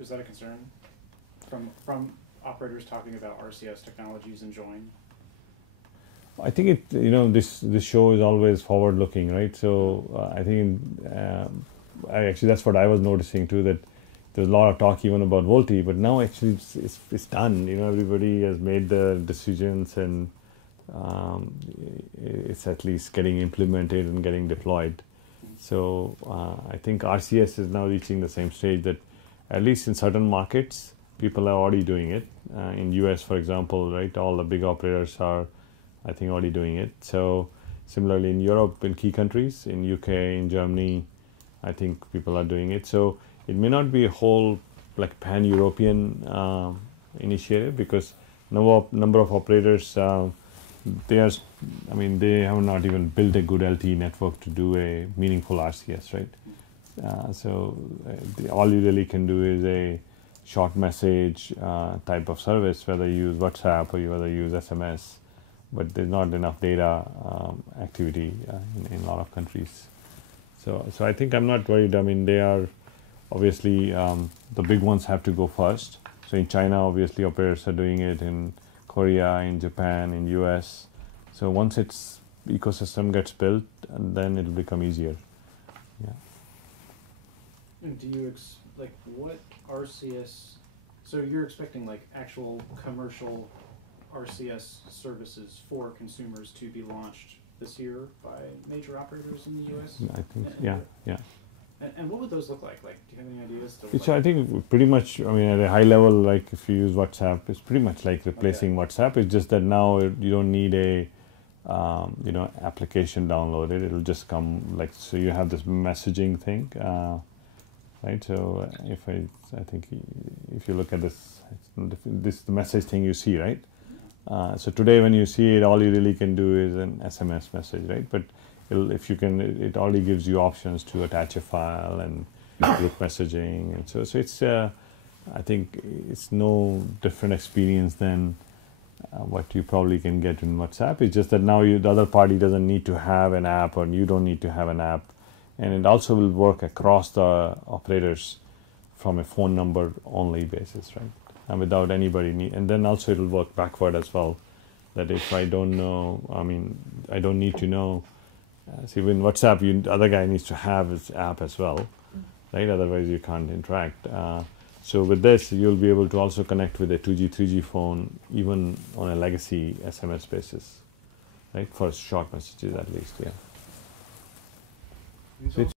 Is that a concern from operators talking about RCS technologies and join? I think this show is always forward looking, right? So I think actually that's what I was noticing too, that there's a lot of talk even about VoLTE, but now actually it's done. Everybody has made the decisions, and it's at least getting implemented and getting deployed. So I think RCS is now reaching the same stage that at least in certain markets people are already doing it. In US, for example, right, all the big operators are, I think, already doing it. So similarly in Europe, in key countries, in UK, in Germany, I think people are doing it. So it may not be a whole like pan-European initiative, because number of operators, they have not even built a good LTE network to do a meaningful RCS, right? All you really can do is a short message type of service, whether you use WhatsApp or whether you use SMS, but there's not enough data activity in a lot of countries. So I think I'm not worried. I mean, they are obviously the big ones have to go first. So in China, obviously operators are doing it, in Korea, in Japan, in US. So once its ecosystem gets built, and then it'll become easier. Yeah. And do you what RCS? So you're expecting like actual commercial RCS services for consumers to be launched this year by major operators in the US? I think, yeah. And what would those look like? Like, do you have any ideas? Which I think pretty much, I mean, at a high level, like if you use WhatsApp, it's pretty much like replacing WhatsApp. It's just that now you don't need a application downloaded. It'll just come so you have this messaging thing, right? So I think if you look at this is the message thing you see, right? So today when you see it, all you really can do is an SMS message, right? But it already gives you options to attach a file and group messaging, and so it's I think it's no different experience than what you probably can get in WhatsApp. It's just that now the other party doesn't need to have an app, or you don't need to have an app, and it also will work across the operators from a phone number only basis, right? And without anybody and then also it will work backward as well. That if I don't know, I don't need to know. See, in WhatsApp, the other guy needs to have his app as well, right? Otherwise, you can't interact. So with this, you'll be able to also connect with a 2G, 3G phone, even on a legacy SMS basis, right? For short messages, at least, yeah.